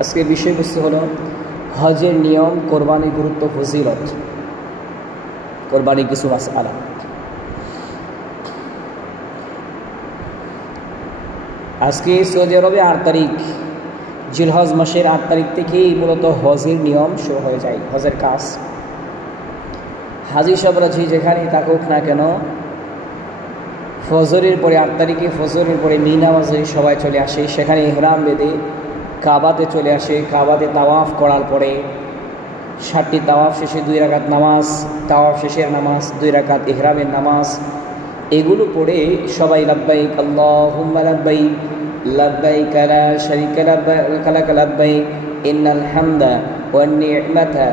আজকের বিষয়বস্তু হলো হজের নিয়ম, কোরবানির গুরুত্ব, ফজিলত, কোরবানির কিছু মাসআলা। আজকে সৌদি আরবে 8 তারিখ, জিলহজ মাসের 8 তারিখ থেকেই মূলত হজের নিয়ম শুরু হয়ে যায়, হজের কাজ। হাজি সাহেবরা যেখানেই থাকুক না কেন, ফজরের পরে 8 তারিখে ফজরের পরে মিনামাজে সবাই চলে আসে, সেখানে ইহরাম বেঁধে কাবাতে চলে আসে। কাবাতে তাওয়াফ করার পরে 7টি তাওয়াফ শেষে 2 রাকাত নামাজ, তাওয়াফ শেষের নামাজ, 2 রাকাত ইহরামের নামাজ, এগুলো পড়ে সবাই লাব্বাইক আল্লাহুম্মা লাব্বাইক লাব্বাইক লা শারীকা লাক লাব্বাইক ইন্নাল হামদা ওয়ান নি'মাতা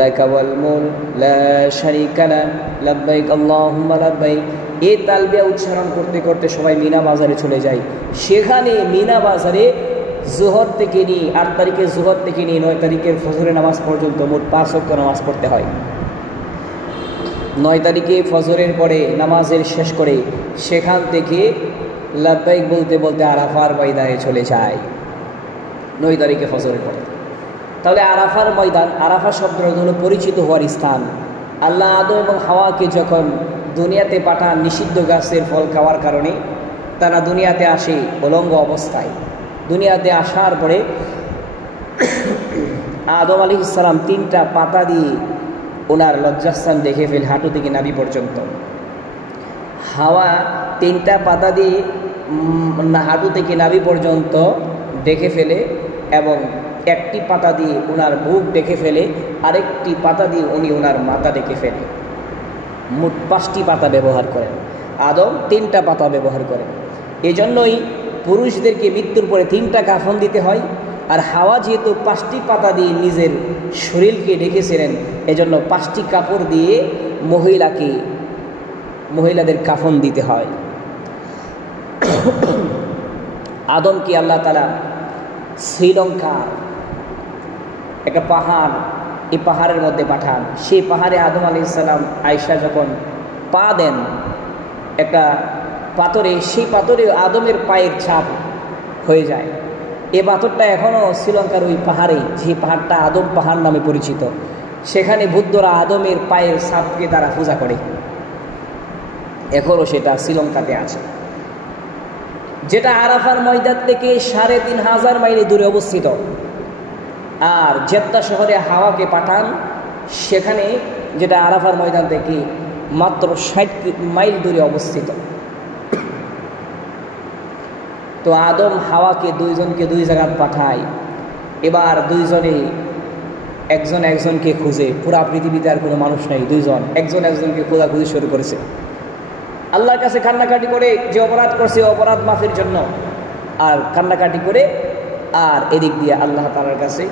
লাকা ওয়াল মুলক লা শারীকা লাক লাব্বাইক আল্লাহুম্মা লাব্বাইক, এই তালবিয়া উচ্চারণ করতে করতে সবাই মিনা বাজারে চলে যায়। সেখানে মিনা বাজারে জোহর থেকে নিয়ে 8 তারিখের জোহর থেকে নিয়ে 9 তারিখের ফজরের নামাজ পর্যন্ত মোট 5 ওয়াক্ত নামাজ পড়তে হয়। 9 তারিখে ফজরের পরে নামাজের শেষ করে সেখান থেকে লাব্বাইক বলতে বলতে আরাফার ময়দানে চলে যায় 9 তারিখে ফজরের পরে। তাহলে আরাফার ময়দান, আরাফা শব্দের হলো পরিচিত হওয়ার স্থান। আল্লাহ আদম এবং হাওয়াকে যখন দুনিয়াতে পাঠান নিষিদ্ধ গাছের ফল খাওয়ার কারণে, তারা দুনিয়াতে আসে উলঙ্গ অবস্থায়। দুনিয়াতে আসার পরে আদম আলাইহিস সালাম 3টা পাতা দিয়ে ওনার লজ্জাস্থান দেখে ফেল, হাঁটু থেকে নাভি পর্যন্ত। হাওয়া 3টা পাতা দিয়ে হাঁটু থেকে নাভি পর্যন্ত দেখে ফেলে এবং একটি পাতা দিয়ে ওনার বুক দেখে ফেলে, আরেকটি পাতা দিয়ে উনি ওনার মাথা দেখে ফেলে। মোট 5টি পাতা ব্যবহার করেন। আদম 3টা পাতা ব্যবহার করেন। এজন্যই পুরুষদেরকে মৃত্যুর পরে 3টা কাফন দিতে হয়, আর হাওয়া যেহেতু 5টি পাতা দিয়ে নিজের শরীরকে ঢেকেছিলেন, এজন্য 5টি কাপড় দিয়ে মহিলাদের কাফন দিতে হয়। আদমকে আল্লাহ তাআলা শ্রীলঙ্কার একটা পাহাড়, এই পাহাড়ের মধ্যে পাঠান। সেই পাহাড়ে আদম আলাইহিস সালাম আয়েশা যখন পা দেন একটা পাথরে, সেই পাথরে আদমের পায়ের ছাপ হয়ে যায়। এ পাথরটা এখনও শ্রীলঙ্কার ওই পাহাড়ে, যে পাহাড়টা আদম পাহাড় নামে পরিচিত, সেখানে বৌদ্ধরা আদমের পায়ের ছাপকে তারা পূজা করে। এখনও সেটা শ্রীলঙ্কাতে আছে, যেটা আরাফার ময়দান থেকে 3500 মাইল দূরে অবস্থিত। আর জেদ্দা শহরে হাওয়াকে পাঠান, সেখানে যেটা আরাফার ময়দান থেকে মাত্র 60 মাইল দূরে অবস্থিত। তো আদম হাওয়াকে 2 জনকে 2 জায়গায় পাঠায়। এবার 2 জনে একজন একজনকে খুঁজে, পুরা পৃথিবীতে আর কোনো মানুষ নেই, 2 জন একজন একজনকে খোঁজাখুঁজি শুরু করেছে। আল্লাহর কাছে কান্নাকাটি করে, যে অপরাধ করছে অপরাধ মাফের জন্য, আর কান্নাকাটি করে, আর এদিক দিয়ে আল্লাহ তাআলার কাছে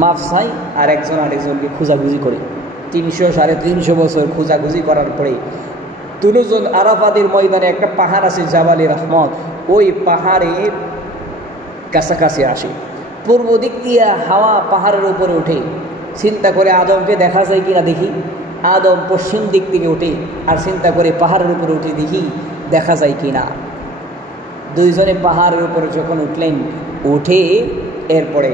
মাফ চাই, আর একজন আরেকজনকে খোঁজাখুঁজি করে। 300-350 বছর খোঁজাখুঁজি করার পরে 2 জন আরাফাতের ময়দানে একটা পাহাড় আছে জাবালে রহমত, ওই পাহাড়ের কাছাকাছি আসে। পূর্ব দিক দিয়ে হাওয়া পাহাড়ের উপরে ওঠে, চিন্তা করে আদমকে দেখা যায় কিনা দেখি। আদম পশ্চিম দিক থেকে ওঠে, আর চিন্তা করে পাহাড়ের উপরে উঠে দেখি দেখা যায় কিনা। 2 জনে পাহাড়ের উপরে যখন উঠলেন, উঠে এরপরে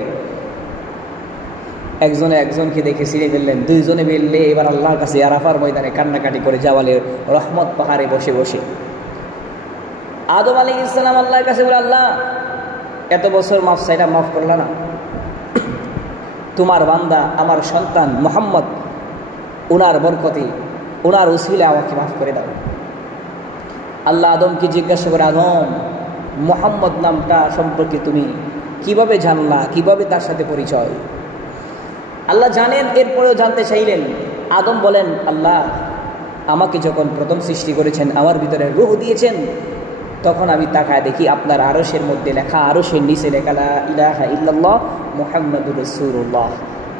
একজনে একজনকে দেখে ছিঁড়ে ফেললেন। 2 জনে মিললে এবার আল্লাহর কাছে আরাফার ময়দানে কান্নাকাটি করে জাবালের রহমত পাহাড়ে বসে বসে আদম আলাইহিস সালাম আল্লাহর কাছে বলে, আল্লাহ এত বছর মাফ চাইটা মাফ করলা না, তোমার বান্দা আমার সন্তান মুহাম্মদ, ওনার বরকতে, ওনার উসিলায় আমাকে মাফ করে দাও। আল্লাহ আদমকে জিজ্ঞাসা করে, আদম মুহাম্মদ নামটা সম্পর্কে তুমি কিভাবে জানলা, কিভাবে তার সাথে পরিচয়? আল্লাহ জানেন, এরপরেও জানতে চাইলেন। আদম বলেন, আল্লাহ আমাকে যখন প্রথম সৃষ্টি করেছেন, আমার ভিতরে রূহ দিয়েছেন, তখন আমি তাকায় দেখি আপনার আরশের মধ্যে লেখা, আরশের নিচে লেখা লা ইলাহা ইল্লাল্লাহ মুহাম্মাদুর রাসূলুল্লাহ।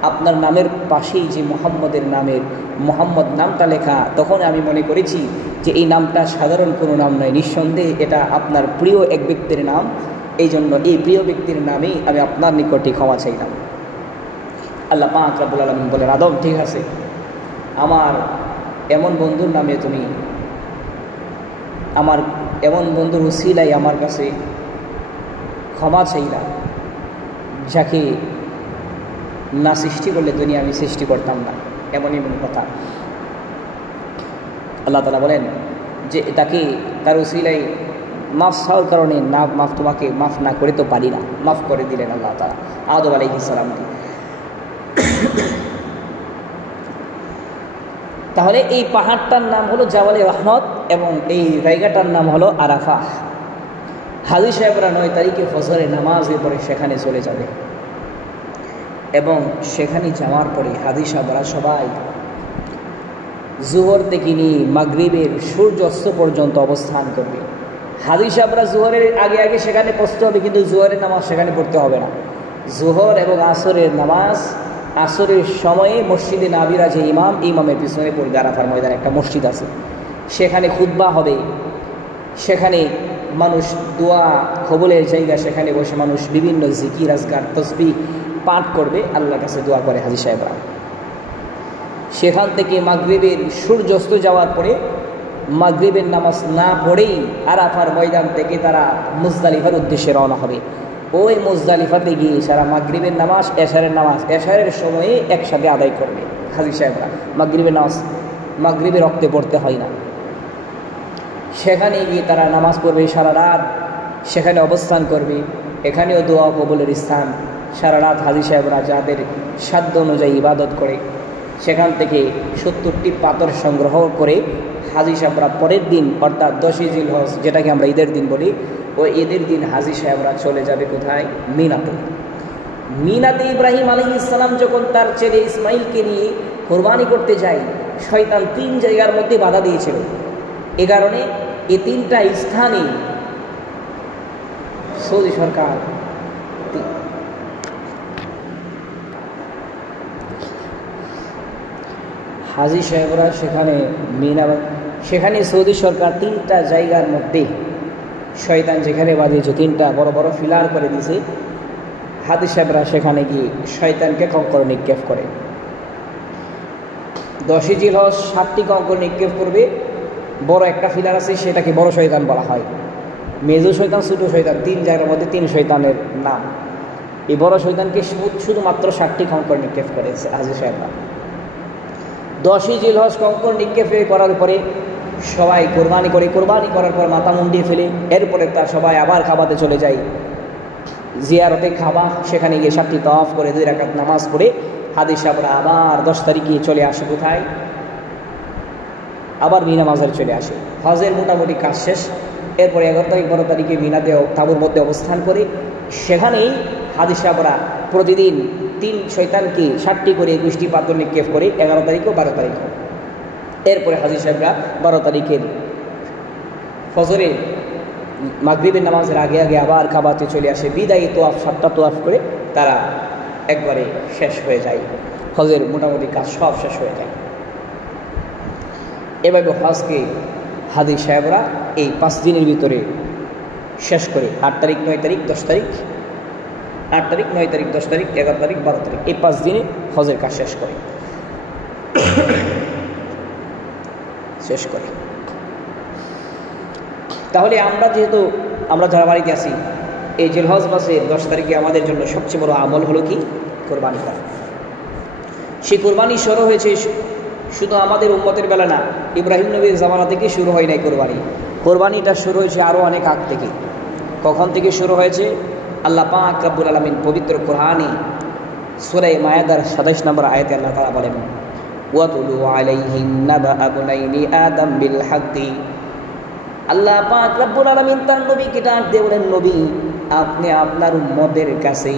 আপনার নামের পাশেই যে মুহাম্মদের নামের মুহাম্মদ নামটা লেখা, তখন আমি মনে করেছি যে এই নামটা সাধারণ কোনো নাম নয়, নিঃসন্দেহে এটা আপনার প্রিয় এক ব্যক্তির নাম। এই জন্য এই প্রিয় ব্যক্তির নামেই আমি আপনার নিকটে ক্ষমা চাইলাম। আল্লাহ পাক রব্বুল আলামিন বলেন, আদম ঠিক আছে, আমার এমন বন্ধুর নামে তুমি, আমার এমন বন্ধুর উসিলাই আমার কাছে ক্ষমা চাইলাম, যাকে না সৃষ্টি করলে দুনিয়া আমি সৃষ্টি করতাম না, এমনই কথা। আল্লাহ তাআলা বলেন যে তাকে তার উসিলাই মাফ চাওয়ার কারণে না তোমাকে মাফ না করে তো পারি না, মাফ করে দিলেন আল্লাহ তাআলা আদম আলাইহিস সালামকে। তাহলে এই পাহাড়টার নাম হলো জাবালে রহমত এবং এই জায়গাটার নাম হলো আরাফা। হাজী সাহেবরা 9 তারিখে ফজরের নামাজের পরে সেখানে চলে যাবে এবং সেখানে যাওয়ার পরে হাজী সাহেবরা সবাই জোহর থেকে নিয়ে মাগরিবের সূর্য অস্ত পর্যন্ত অবস্থান করবে। হাজী সাহেবরা জোহরের আগে আগে সেখানে পৌঁছতে হবে, কিন্তু জোহরের নামাজ সেখানে পড়তে হবে না। জোহর এবং আসরের নামাজ আসরের সময়ে মসজিদে নাবিরা যে ইমামের পিছনে পড়বে। আরাফার ময়দানে একটা মসজিদ আছে, সেখানে খুতবা হবে, সেখানে মানুষ দোয়া কবুলের জায়গা, সেখানে বসে মানুষ বিভিন্ন জিকির আজকার তসবিহ পাঠ করবে, আল্লাহর কাছে দোয়া করে হাজী সাহেবরা। সেখান থেকে মাগরিবের সূর্য অস্ত যাওয়ার পরে মাগরিবের নামাজ না পড়েই আরাফার ময়দান থেকে তারা মুজদালিফার উদ্দেশ্যে রওনা হবে। ওই মুজদালিফাতে গিয়ে সারা মাগরিবের নামাজ এশারের সময়ে একসাথে আদায় করবে হাজী সাহেবরা। মাগরিবের নামাজ মাগরিবের রক্তে পড়তে হয় না। সেখানে গিয়ে তারা নামাজ পড়বে, সারা রাত সেখানে অবস্থান করবে। এখানেও দোয়া কবুলের স্থান। সারা রাত হাজী সাহেবরা যাদের সাধ্য অনুযায়ী ইবাদত করে, সেখান থেকে 70টি পাথর সংগ্রহ করে হাজী সাহেবরা পরের দিন অর্থাৎ 10ই জিলহজ, যেটাকে আমরা ঈদের দিন বলি, ওই ঈদের দিন হাজী সাহেবরা চলে যাবে কোথায়? মিনাতে। মিনাতে ইব্রাহিম আলাইহিস সালাম যখন তার ছেলে ইসমাইলকে নিয়ে কোরবানি করতে যায়, শয়তান 3 জায়গার মধ্যে বাধা দিয়েছিল। এ কারণে এই 3টা স্থানে সৌদি সরকার হাজী সাহেবরা সেখানে সৌদি সরকার 3টা জায়গার মধ্যে শয়তান যেখানে বাঁধিয়েছে 3টা বড় বড় ফিলার করে দিয়েছে। হাজী সাহেবরা সেখানে গিয়ে শয়তানকে কঙ্কর নিক্ষেপ করে। 10ই জিলহজ 7টি কঙ্কর নিক্ষেপ করবে। বড় একটা ফিলার আছে, সেটাকে বড় শয়তান বলা হয়। মেজো শয়তান, ছোট শয়তান, 3 জায়গার মধ্যে 3 শয়তানের নাম। এই বড় শয়তানকে শুধুমাত্র 7টি কঙ্কর নিক্ষেপ করেছে হাজী সাহেবরা। 10ই জিলহজ কঙ্কর নিক্ষেপ করার পরে সবাই কোরবানি করে, কোরবানি করার পর মাথা মুন্ডিয়ে ফেলে এরপরে তার সবাই আবার কাবাতে চলে যায়, জিয়ারতে কাবা। সেখানে গিয়ে 7টি তাওয়াফ করে 2 রাকাত নামাজ পড়ে হাজী সাহেবরা আবার 10 তারিখে চলে আসে কোথায়? আবার মিনা মাজারে চলে আসে। হজের মোটামুটি কাজ শেষ। এরপরে 11 তারিখ 12 তারিখে মিনাতে তাঁবুর মধ্যে অবস্থান করে সেখানেই হাজী সাহেবরা প্রতিদিন 3 শয়তানকে 7টি করে 21টি পাথর নিক্ষেপ করে 11 তারিখ ও 12 তারিখ। এরপরে হাজী সাহেবরা 12 তারিখের ফজরে মাগরিবের নামাজের আগে আগে আবার কাবাতে চলে আসে। বিদায়ী তোয়াফ 7টা তোয়াফ করে তারা একবারে শেষ হয়ে যায়। হজের মোটামুটি কাজ সব শেষ হয়ে যায়। এভাবে হজকে হাজী সাহেবরা এই 5 দিনের ভিতরে শেষ করে 8 তারিখ 9 তারিখ 10 তারিখ 8 তারিখ 9 তারিখ 10 তারিখ 11 তারিখ 12 তারিখ এই 5 দিনে হজের কাজ শেষ করে। তাহলে যেহেতু আমরা যারা বাড়িতে আছি, এই জিলহজ মাসের 10 তারিখে আমাদের জন্য সবচেয়ে বড় আমল হলো কি? কোরবানি করা। সেই কোরবানি শুরু হয়েছে শুধু আমাদের উম্মতের বেলা না, ইব্রাহিম নবীর জামানা থেকে শুরু হয় নাই কোরবানি। কোরবানিটা শুরু হয়েছে আরও অনেক আগ থেকে। কখন থেকে শুরু হয়েছে? আল্লাহ পাক রব্বুল আলামিন পবিত্র কোরআনে সূরা মায়েদার 27 নম্বর আয়াতে আল্লাহ তাআলা বলেন, ওয়াতুলু আলাইহিম নাবা বুনাইনি আদম বিল হাক্কি। আল্লাহ পাক রব্বুল আলামিন তার নবীকে ডাক দিয়ে বলেন, নবী আপনি আপনার উম্মতের কাছে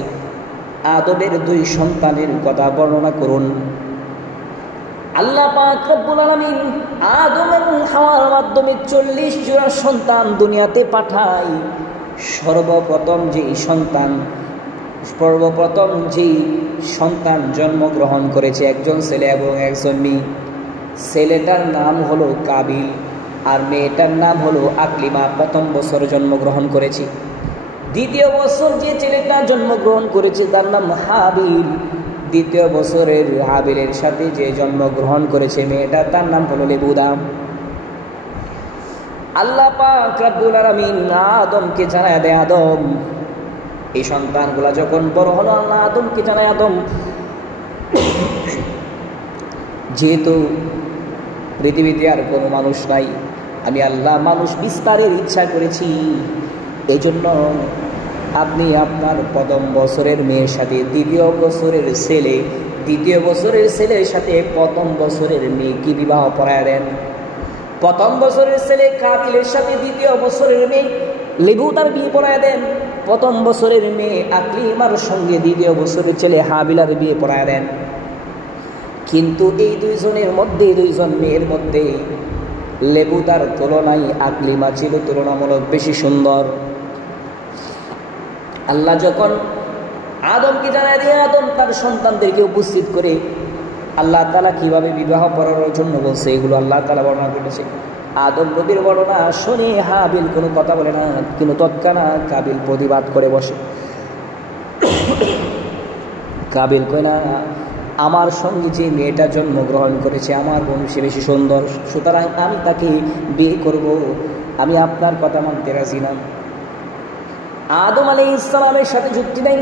আদমের 2 সন্তানের কথা বর্ণনা করুন। আল্লাহ পাক রব্বুল আলামিন আদম এবং হাওয়ার মাধ্যমে 40 জোড়া সন্তান দুনিয়াতে পাঠায়। সর্বপ্রথম যেই সন্তান জন্মগ্রহণ করেছে একজন ছেলে এবং একজন মেয়ে। ছেলেটার নাম হলো কাবিল আর মেয়েটার নাম হলো আকলিমা। প্রথম বছর জন্মগ্রহণ করেছে। দ্বিতীয় বছর যে ছেলেটা জন্মগ্রহণ করেছে তার নাম হাবিল। দ্বিতীয় বছরের হাবিলের সাথে যে জন্মগ্রহণ করেছে মেয়েটা, তার নাম হলো লেবুদা। আল্লাহ পাক রব্বুল আলামিন আদমকে জানায় দেয়, আদম এই সন্তানগুলা যখন বড় হলো, আল্লাহ আদমকে জানায়, আদম যেহেতু পৃথিবীতে আর কোনো মানুষ নাই, আমি আল্লাহ মানুষ বিস্তারের ইচ্ছা করেছি, এই জন্য আপনি আপনার প্রথম বছরের মেয়ের সাথে দ্বিতীয় বছরের ছেলের সাথে প্রথম বছরের মেয়েকে বিবাহ পড়ায় দেন। প্রথম বছরের ছেলে কাবিলের সাথে দ্বিতীয় বছরের মেয়ে লেবুতার বিয়ে পড়ায় দেন। প্রথম বছরের মেয়ে আকলিমার সঙ্গে দ্বিতীয় বছরের ছেলে হাবিলার বিয়ে পড়ায় দেন। কিন্তু এই দুইজন মেয়ের মধ্যে লেবুতার তুলনায় আকলিমা ছিল তুলনামূলক বেশি সুন্দর। আল্লাহ যখন আদমকে জানায় দিয়ে আদম তার সন্তানদেরকে উপস্থিত করে আল্লাহ তাআলা কিভাবে বিবাহ পড়ানোর জন্য বলছে, এগুলো আল্লাহ তাআলা বর্ণনা করেছে। আদম নবীর বর্ণনা শুনে হাবিল কোনো কথা বলে না, কিন্তু তৎক্ষণাৎ কাবিল প্রতিবাদ করে বসে। কাবিল কয় না, আমার সঙ্গে যে মেয়েটা জন্মগ্রহণ করেছে আমার বংশে বেশি সুন্দর, সুতরাং আমি তাকে বিয়ে করব, আমি আপনার কথা মানতে রাজি না। আদম আলাইহিস সালামের সাথে যুক্তি নেই।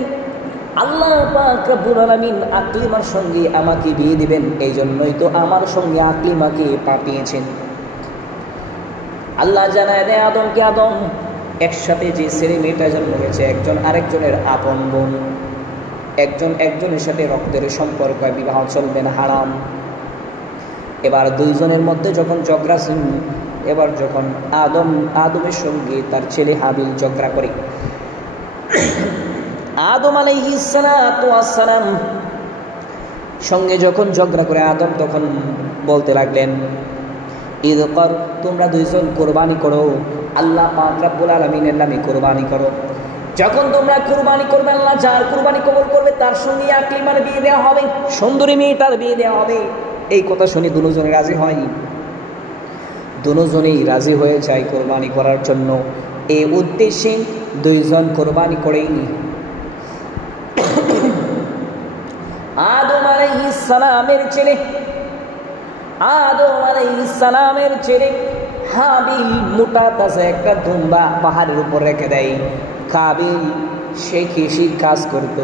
আল্লাহ পাক রব্বুল আলামিন আকলিমার সঙ্গে আমাকে বিয়ে দিবেন, এই জন্যই তো আমার সঙ্গে আকলিমাকে পাঠিয়েছেন। আল্লাহ জানায় দেয় আদমকে, আদম একসাথে যে ছেলে মেয়েটা জন্ম হয়েছে একজন আরেকজনের আপন বোন, একজন একজনের সাথে রক্তের সম্পর্ক, বিবাহ চলবে না, হারাম। এবার দুইজনের মধ্যে যখন ঝগড়া, এবার যখন আদমের সঙ্গে তার ছেলে হাবিল ঝগড়া করে, আদম আলাইহিস সালাতু ওয়াস সালাম সঙ্গে যখন ঝগড়া করে আদম তখন বলতে লাগলেন, ঈদ কর, তোমরা দুইজন কোরবানি করো, আল্লাহ পাক রব্বুল আলামিনের নামে কোরবানি করো। যখন তোমরা কুরবানি করবে, আল্লাহ যার কুরবানি কবুল করবে তার সঙ্গে আকলিমার বিয়ে দেওয়া হবে, সুন্দরী মেয়েটার বিয়ে দেওয়া হবে। এই কথা শুনে দুজনে রাজি হয়, দুজনেই রাজি হয়ে যায় কোরবানি করার জন্য। এই উদ্দেশ্যে দুইজন কোরবানি করেই আদম আলাইহিস সালামের ছেলে হাবিল মোটা তাজা একটা দুম্বা পাহাড়ের উপর রেখে দেয়। কাবিল সে কৃষির কাজ করত।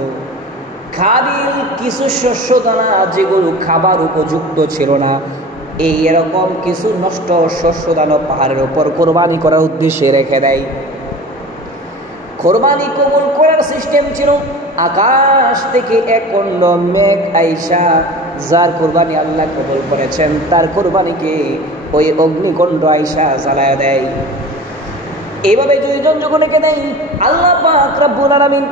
কাবিল কিছু শস্য দানা যেগুলো খাবার উপযুক্ত ছিল না, এরকম কিছু নষ্ট শস্য দানা পাহাড়ের উপর কোরবানি করার উদ্দেশ্যে রেখে দেয়। কোরবানি কবুল করার সিস্টেম ছিল, আকাশ থেকে এক খণ্ড মেঘ আইসা যার কোরবানি আল্লাহ কবুল করেছেন তার কোরবানিকে ওই অগ্নিকুণ্ড আইসা জ্বালায় দেয়। এইভাবে দুইজন যখন রেখে দেয়, আল্লাহ পাক রব্বুল আলামিন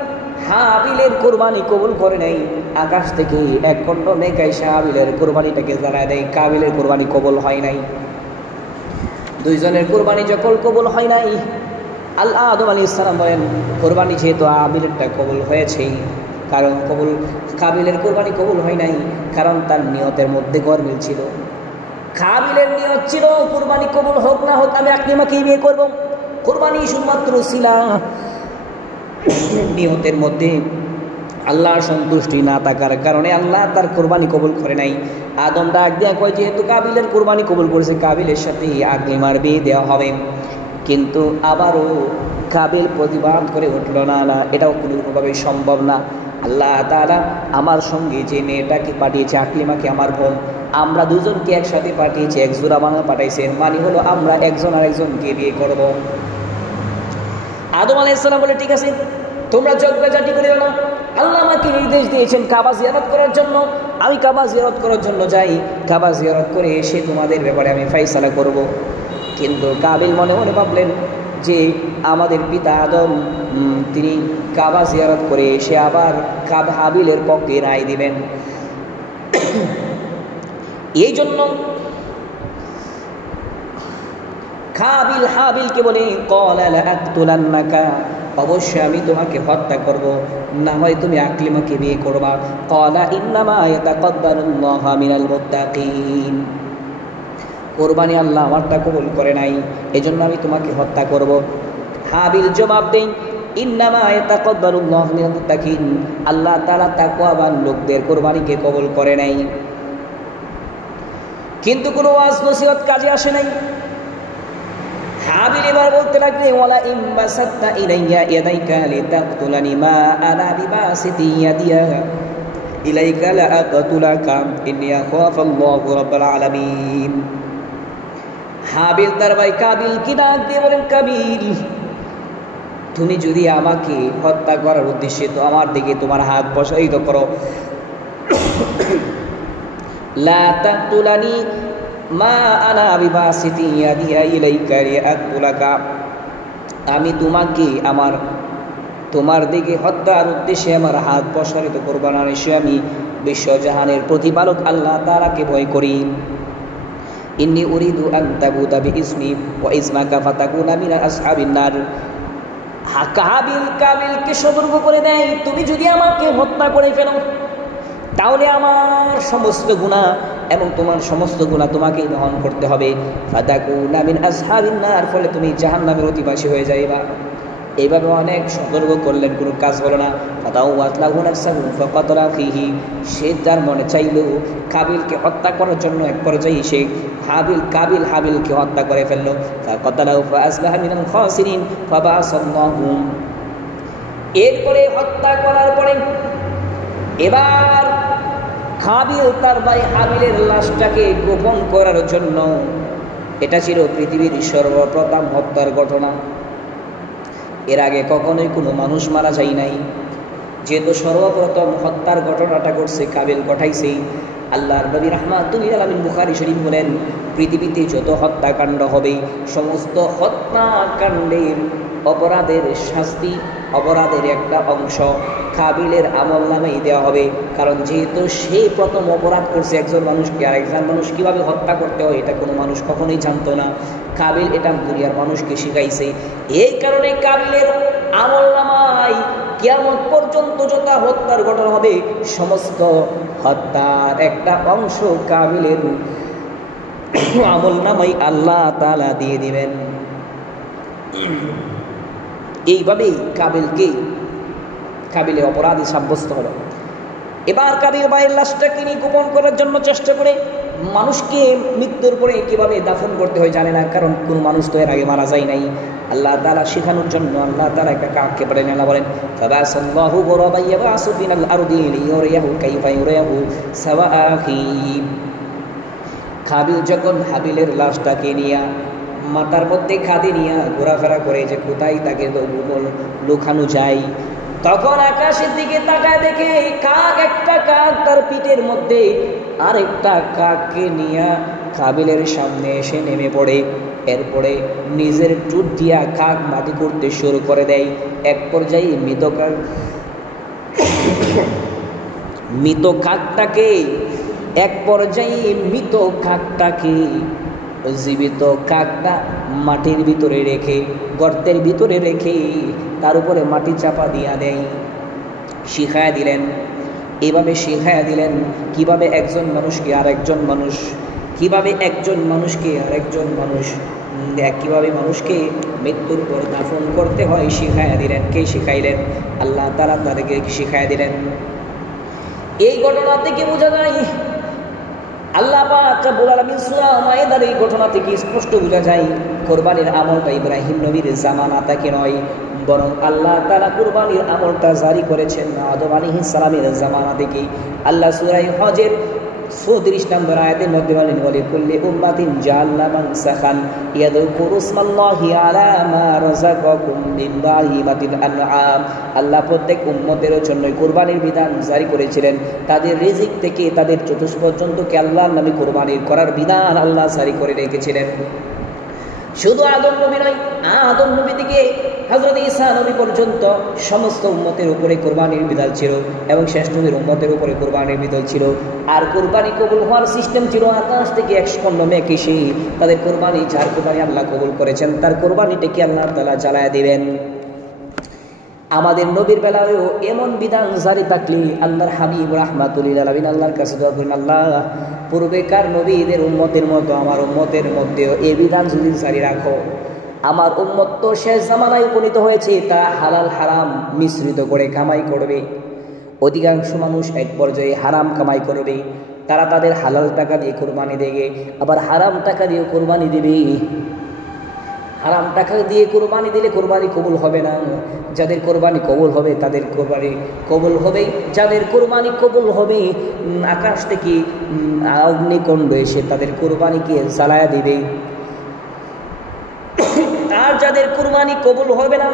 হাবিলের কোরবানি কবুল করে নেয়। আকাশ থেকে এক খণ্ড মেঘ আইসা হাবিলের কোরবানিটাকে জ্বালায় দেয়। কাবিলের কোরবানি কবুল হয় নাই। দুইজনের কোরবানি যখন কবুল হয় নাই, আল্লাহ আদম আলাইহিস সালাম বলেন, কোরবানি যেহেতু আবিলেরটা কবুল হয়েছে, কারণ কাবিলের কোরবানি কবুল হয় নাই কারণ তার নিয়তের মধ্যে গরমিল ছিল। কাবিলের নিয়ত ছিল কোরবানি কবুল হোক না হোক আমি আকলিমাকেই বিয়ে করব। কোরবানি শুধুমাত্র ছিল নিয়তের মধ্যে আল্লাহর সন্তুষ্টি না থাকার কারণে আল্লাহ তার কোরবানি কবুল করে নাই। আদম ডাক দিয়া কয়, যেহেতু কাবিলের কোরবানি কবুল করেছে কাবিলের সাথে আকলিমার বিয়ে দেওয়া হবে। কিন্তু আবারও কাবিল প্রতিবাদ করে উঠল, না না, এটাও কোনোভাবেই সম্ভব না। আল্লাহ তাআলা আমার সঙ্গে যে মেয়েটাকে পাঠিয়েছে আকলিমাকে, আমার বোন, আমরা দুজনকে একসাথে পাঠিয়েছে, এক জোড়া বানা পাঠাইছেন, মানে হলো আমরা একজন আরেকজনকে বিয়ে করব। আদম আলাইহিস সালাম বলে, ঠিক আছে, তোমরা ঝগড়াঝাটি করে না, আল্লাহ আমাকে নির্দেশ দিয়েছেন কাবা জিয়ারত করার জন্য, আমি কাবা জিয়ারত করার জন্য যাই, কাবা জিয়ারত করে এসে তোমাদের ব্যাপারে আমি ফাইসালা করব। কিন্তু কাবিল মনে মনে ভাবলেন যে আমাদের পিতা আদম তিনি কাবা জিয়ারত করে এসে আবার হাবিলের পক্ষে রায় দিবেন। এই জন্য কাবিল হাবিলকে বলে, ক্বালা লাআকতুলান্নাকা, অবশ্যই আমি তোমাকে হত্যা করব, না হয় তুমি আকলিমাকে বিয়ে করবা। ক্বালা ইন্নামা ইয়াতাকাব্বালুল্লাহু মিনাল মুত্তাকিন, কোরবানি আল্লাহ আমারটা কবুল করে নাই, এজন্য আমি তোমাকে হত্যা করব। হাবিল জবাব দেন, ইন্নামা ইয়াতাকাব্বালুল্লাহু মিনাল মুত্তাকিন, আল্লাহ তাআলা তাকওয়াবান লোকদের কোরবানিকে কবুল করে নাই। কিন্তু কোনো ওয়াজ নসিহত কাজে আসে নাই। হাবিল এবার বলতে লাগলেন, ওয়ালা ইন বাসাত্তা ইলাইয়া ইয়াদাইকা লিতাকতুলানি মা আনা বিবাসিতি ইয়াদিয়া, ইলাইকা লা আকাতুলাকা ইন্নী আখাফুল্লাহু রাব্বুল আলামিন। হাবিল তার ভাই কাবিল কি ডাক দিয়ে বলেন, কাবিল তুমি যদি আমাকে হত্যা করার উদ্দেশ্যে তো আমার দিকে তোমার হাত প্রসারিত করো, লা তাকতুলানি মা আনা বিবাসিতি ইয়াদিয়া ইলাইকা লিআকতুলাকা, আমি তোমাকে তোমার দিকে হত্যার উদ্দেশ্যে আমার হাত প্রসারিত করব না, নিশ্চয় আমি বিশ্বজাহানের প্রতিপালক আল্লাহ তাআলাকে ভয় করি। ইন্নী উরিদু আন তাবুতা বিইসমি ওয়া ইসমাকা ফাতাকুনা মিনা আসহাবিন নার। কাবিলকে সতর্ক করে দেয়, তুমি যদি আমাকে হত্যা করে ফেলো তাহলে আমার সমস্ত গুনাহ এবং তোমার সমস্ত গুনাহ তোমাকেই বহন করতে হবে। ফাতাকুনা মিন আসহাবিন নার, ফলে তুমি জাহান্নামের অধিবাসী হয়ে যাইবা। এইভাবে অনেক সতর্ক করলেন, কোনো কাজ হলো না। সে যার মনে চাইল কাবিলকে হত্যা করার জন্য এক পর্যায়ে সে হাবিলকে হত্যা করে ফেললো। এরপরে হত্যা করার পরে এবার কাবিল তার ভাই হাবিলের লাশটাকে গোপন করার জন্য, এটা ছিল পৃথিবীর সর্বপ্রথম হত্যার ঘটনা। এর আগে কখনোই কোনো মানুষ মারা যায় নাই, যেহেতু সর্বপ্রথম হত্যার ঘটনাটা ঘটছে কাবিল ঘটাইছে। আল্লাহর নবী রাহমাতুল লিল আলামিন বুখারী শরীফ বলেন, পৃথিবীতে যত হত্যাকাণ্ড হবে সমস্ত হত্যাকাণ্ডের অপরাধের শাস্তি, অপরাধের একটা অংশ কাবিলের আমল নামেই দেওয়া হবে। কারণ যেহেতু সে প্রথম অপরাধ করছে একজন মানুষকে, আর একজন মানুষ কীভাবে হত্যা করতে হয় এটা কোনো মানুষ কখনোই জানতো না। কাবিল এটা দুনিয়ার মানুষকে শিখাইছে। এই কারণে কাবিলের আমল নামায় কিয়ামত পর্যন্ত যত হত্যার ঘটনা হবে সমস্ত হত্যার একটা অংশ কাবিলের আমল নামাই আল্লাহ তাআলা দিয়ে দিবেন। এইভাবেই কাবিলের অপরাধী সাব্যস্ত হলো। এবার কাবিল ভাইয়ের লাশটাকে নিয়ে গোপন করার জন্য চেষ্টা করে, মানুষকে মৃত্যুর পরে কিভাবে দাফন করতে হয় জানে না, কারণ কোনো মানুষ তো এর আগে মারা যায় নাই। আল্লাহ তাআলা শেখানোর জন্য আল্লাহ তাআলা একটা কাককে পাঠালেন। আল্লাহ বলেন, ফাবাসাল্লাহু গুরাবান ইয়াবাসু ফিল আরদি লিয়ুরিয়াহু কাইফা ইউরিয়াহু সাওয়াআহি। কাবিল যখন হাবিলের লাশটাকে নিয়ে মাথার মধ্যে খাদি নিয়ে ঘোরাফেরা করে যে কোথায় তাকে লুকানো যায়, তখন আকাশের দিকে তাকায় দেখে একটা কাক তার পিঠের মধ্যে আরেকটা কাককে নিয়ে কাবিলের সামনে এসে নেমে পড়ে। এরপরে নিজের টুট দিয়া কাক মাটি করতে শুরু করে দেয়। এক পর্যায়ে মৃত কাকটাকে জীবিত কাকটা মাটির ভিতরে রেখে, গর্তের ভিতরে রেখে তার উপরে মাটি চাপা দিয়া দেয়। শিখায়া দিলেন, এভাবে শিখায়া দিলেন কিভাবে একজন মানুষকে আরেকজন মানুষ কিভাবে মানুষকে মৃত্যুর পর দাফন করতে হয় শিখায়া দিলেন। কে শিখাইলেন? আল্লাহ তাআলা তাদেরকে শিখায়া দিলেন। এই ঘটনা থেকে বোঝা যায়, আল্লাহ পাক রব্বুল আলামিন সূরা মায়েদার এই ঘটনা থেকে স্পষ্ট বোঝা যায় কুরবানির আমলটা ইব্রাহিম নবীর জামানা থেকে নয়, বরং আল্লাহ তাআলা কুরবানির আমলটা জারি করেছেন আদম আলাইহিস সালামের জামানা থেকে। আল্লাহ সূরা হজের 34 নম্বর আয়াতের মধ্যে বলেন, ওয়ালিকুল্লি উম্মাতিন জাআলনা মানসাখান ইয়াযকুরু ইসমাল্লাহি আলা মা রাযাকাকুম মিন বাহিমাতিল আনআম। আল্লাহ প্রত্যেক উম্মতের জন্য কুরবানির বিধান জারি করেছিলেন। তাদের রিজিক থেকে তাদের চতুষ্পর্যন্তকে আল্লাহর নামে কুরবানির করার বিধান আল্লাহ জারি করে রেখেছিলেন। শুধু আদম নবী নয়, আদম নবী থেকে হযরত ঈসা নবী পর্যন্ত সমস্ত উম্মতের উপরে কুরবানির বিধান ছিল এবং শেষ নবীর উম্মতের উপরে কুরবানির বিধান ছিল। আর কুরবানি কবুল হওয়ার সিস্টেম ছিল আকাশ থেকে 1 মেঘ এসে তাদের কুরবানি, যার কুরবানি আল্লাহ কবুল করেছেন তার কুরবানিটাকে আল্লাহ তাআলা জ্বালায় দিবেন। আমাদের নবীর বেলায়ও এমন বিধান জারি থাকলে আল্লাহর হাবিব রাহমাতুল লিল আলামিন আল্লাহর কাছে দোয়া করেন, আল্লাহ পূর্বেকার নবীদের উম্মতের মতো আমার উম্মতের মধ্যেও এই বিধান যদি জারি রাখো। আমার উম্মত তো শেষ জামানায় উপনীত হয়েছে, তা হালাল হারাম মিশ্রিত করে কামাই করবে। অধিকাংশ মানুষ এক পর্যায়ে হারাম কামাই করবে। তারা তাদের হালাল টাকা দিয়ে কোরবানি দেবে, আবার হারাম টাকা দিয়ে কোরবানি দেবে। হারাম টাকা দিয়ে কোরবানি দিলে কোরবানি কবুল হবে না। যাদের কোরবানি কবুল হবে তাদের কোরবানি কবুল হবে, যাদের কোরবানি কবুল হবে আকাশ থেকে অগ্নিকুণ্ড এসে তাদের কোরবানিকে জ্বালায়া দিবে। আর যাদের কোরবানি কবুল হবে না,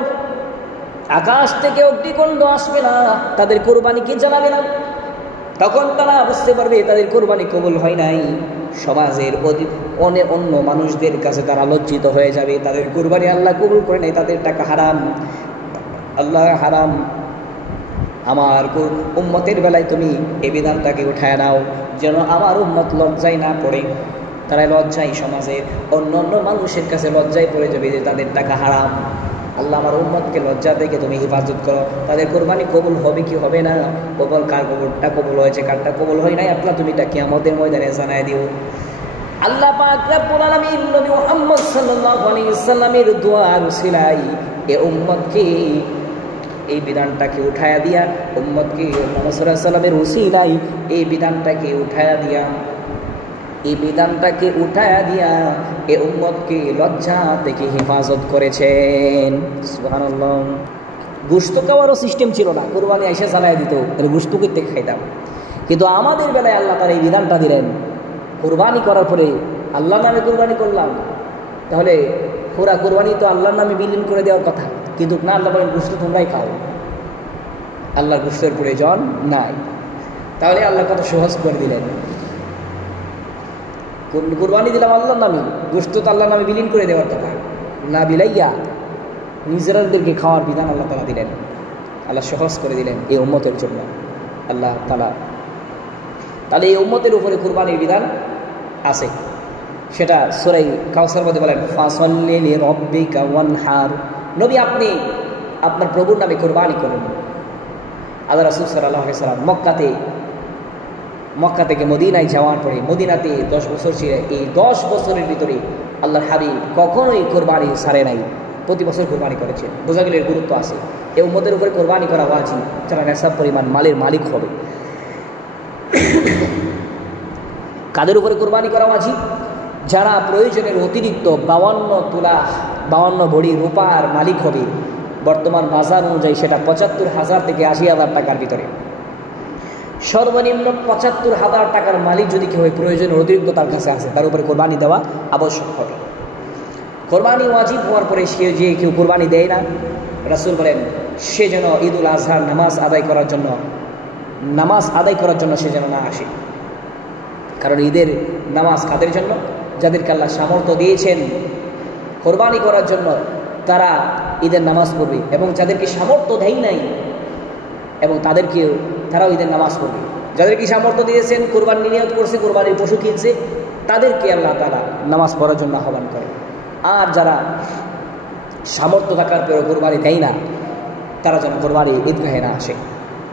আকাশ থেকে অগ্নিকুণ্ড আসবে না, তাদের কোরবানিকে জ্বালাবে না। তখন তারা বুঝতে পারবে তাদের কোরবানি কবুল হয় নাই। সমাজের অনেক অন্য মানুষদের কাছে তারা লজ্জিত হয়ে যাবে, তাদের কোরবানি আল্লাহ কবুল করে নাই, তাদের টাকা হারাম, আল্লাহ হারাম। আমার উম্মতের বেলায় তুমি এই বিধানটাকে উঠায় নাও, যেন আমার উম্মত লজ্জায় না পড়ে। তারা লজ্জায় সমাজে অন্য অন্য মানুষের কাছে লজ্জায় পড়ে যাবে যে তাদের টাকা হারাম। আল্লাহ আমার উম্মতকে লজ্জা থেকে তুমি হেফাজত করো। তাদের কোরবানি কবুল হবে কি হবে না, কবুল কার কবুলটা কবুল হয়েছে কারটা কবুল হয় নাই, আল্লাহ তুমি এটা কিয়ামতের ময়দানে জানায় দিও। আল্লাহ পাক রব্বুল আলামিন নবী মুহাম্মদ সাল্লাল্লাহু আলাইহি ওয়াসাল্লামের দোয়ার উসিলায় এই উম্মতকে এই বিধানটাকে উঠায়া দিয়া, উম্মতকে মুহাম্মদ সাল্লাল্লাহু আলাইহি ওয়াসাল্লামের উসিলায় এই বিধানটাকে উঠায়া দিয়া, এই বিধানটাকে উঠায়া দিয়া এ উম্মতকে লজ্জা থেকে হেফাজত করেছেন। সুবহানাল্লাহ। গোশত খাওয়ারও সিস্টেম ছিল না, কোরবানি আইসা চালাই দিত, তাহলে গোশত করতে খাইতাম। কিন্তু আমাদের বেলায় আল্লাহ তারা এই বিধানটা দিলেন, কোরবানি করার পরে আল্লাহর নামে কোরবানি করলাম, তাহলে পুরা কোরবানি তো আল্লাহর নামে বিলীন করে দেওয়ার কথা। কিন্তু না, আল্লাহ বলেন গোশত তোমরাই খাও, আল্লাহর গোশতের প্রয়োজন নাই। তাহলে আল্লাহ কত সহজ করে দিলেন, কোরবানি দিলাম আল্লাহর নামে, গোশত তো আল্লাহর নামে বিলীন করে দেওয়ার কথা না, বিলাইয়া নিজেরাদেরকে খাওয়ার বিধান আল্লাহ তাআলা দিলেন, আল্লাহ সহজ করে দিলেন এই উম্মতের জন্য আল্লাহ তাআলা। তাহলে এই উম্মতের উপরে কোরবানির বিধান আছে, সেটা সূরা কাউসার মধ্যে বলেন ফাসাল্লি লিরাব্বিকা ওয়ানহার, নবী আপনি আপনার প্রভুর নামে কোরবানি করুন। আল্লাহ রাসূল সাল্লাল্লাহু আলাইহি ওয়াসাল্লাম মক্কা থেকে মদিনায় যাওয়ার পরে, মদিনাতে 10 বছর ছিল, এই 10 বছরের ভিতরে আল্লাহর হাবিব কখনোই কোরবানি ছাড়ে নাই, প্রতি বছর কোরবানি করেছে। বোঝা গেল এর গুরুত্ব আছে। এই উম্মতের উপরে কোরবানি করা ওয়াজিব, যারা নেশাব পরিমাণ মালের মালিক হবে। কাদের উপরে কোরবানি করা ওয়াজিব? যারা প্রয়োজনের অতিরিক্ত 52 তোলা 52 ভরি রূপার মালিক হবে। বর্তমান বাজার অনুযায়ী সেটা 75,000 থেকে 80,000 টাকার ভিতরে। সর্বনিম্ন 75,000 টাকার মালিক যদি কেউ হয়, প্রয়োজনের অতিরিক্ত তার কাছে আছে, তার উপরে কোরবানি দেওয়া আবশ্যক হবে। কোরবানি ওয়াজিব হওয়ার পরে সে যে কেউ কোরবানি দেয় না, রাসূল বলেন সে যেন ঈদুল আজহার নামাজ আদায় করার জন্য সে যেন না আসে। কারণ ঈদের নামাজ কাদের জন্য? যাদেরকে আল্লাহ সামর্থ্য দিয়েছেন কোরবানি করার জন্য, তারা ঈদের নামাজ পড়বে। এবং যাদেরকে সামর্থ্য দেয় নাই, এবং তারাও ঈদের নামাজ পড়বে। যাদেরকে সামর্থ্য দিয়েছেন, কোরবানি নিয়ত করছে, কোরবানির পশু কিনছে, তাদেরকে আল্লাহ তাআলা নামাজ পড়ার জন্য আহ্বান করে। আর যারা সামর্থ্য থাকার পরেও কোরবানি দেয় না, তারা যেন কোরবানি ঈদগাহে না আসে।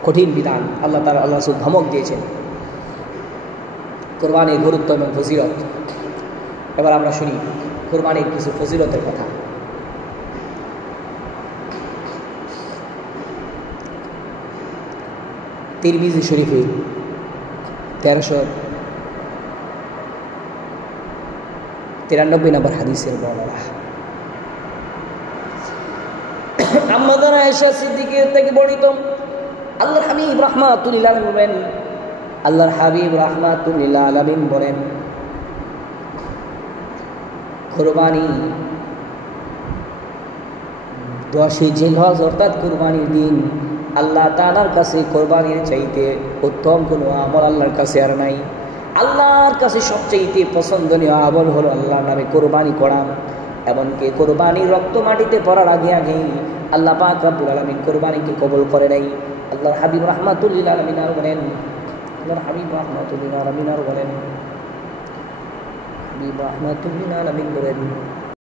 কঠিন বিধান আল্লাহ রাসূল ধমক দিয়েছেন। কোরবানির গুরুত্ব এবং ফজিলত। এবার আমরা শুনি কোরবানির কিছু ফজিলতের কথা। তিরমিজি শরীফে 1393 নম্বর হাদিসের বর্ণনা। আম্মা আয়েশা সিদ্দিকের থেকে বর্ণিত, আল্লাহর হাবিব রাহমাতুল লিল আলামিন বলেন, আল্লাহর হাবিব রাহমাতুল লিল আলামিন বলেন, কুরবানি 10 জিলহজ অর্থাৎ কুরবানির দিন আল্লাহ তাআলার কাছে কোরবানির চাইতে উত্তম কোনো আমল আল্লাহর কাছে আর নাই। আল্লাহর কাছে সবচেয়ে পছন্দনীয় আমল হলো আল্লাহর নামে কোরবানি করা। এমনকি কোরবানির রক্ত মাটিতে পড়ার আগে আল্লাহ পাক রব্বুল আলামিন কোরবানিকে কবুল করে নাই। আল্লাহর হাবিব রাহমাতুল লিল আলামিন বলেন, হাবিব রাহমাতুল লিল আলামিন বলেন,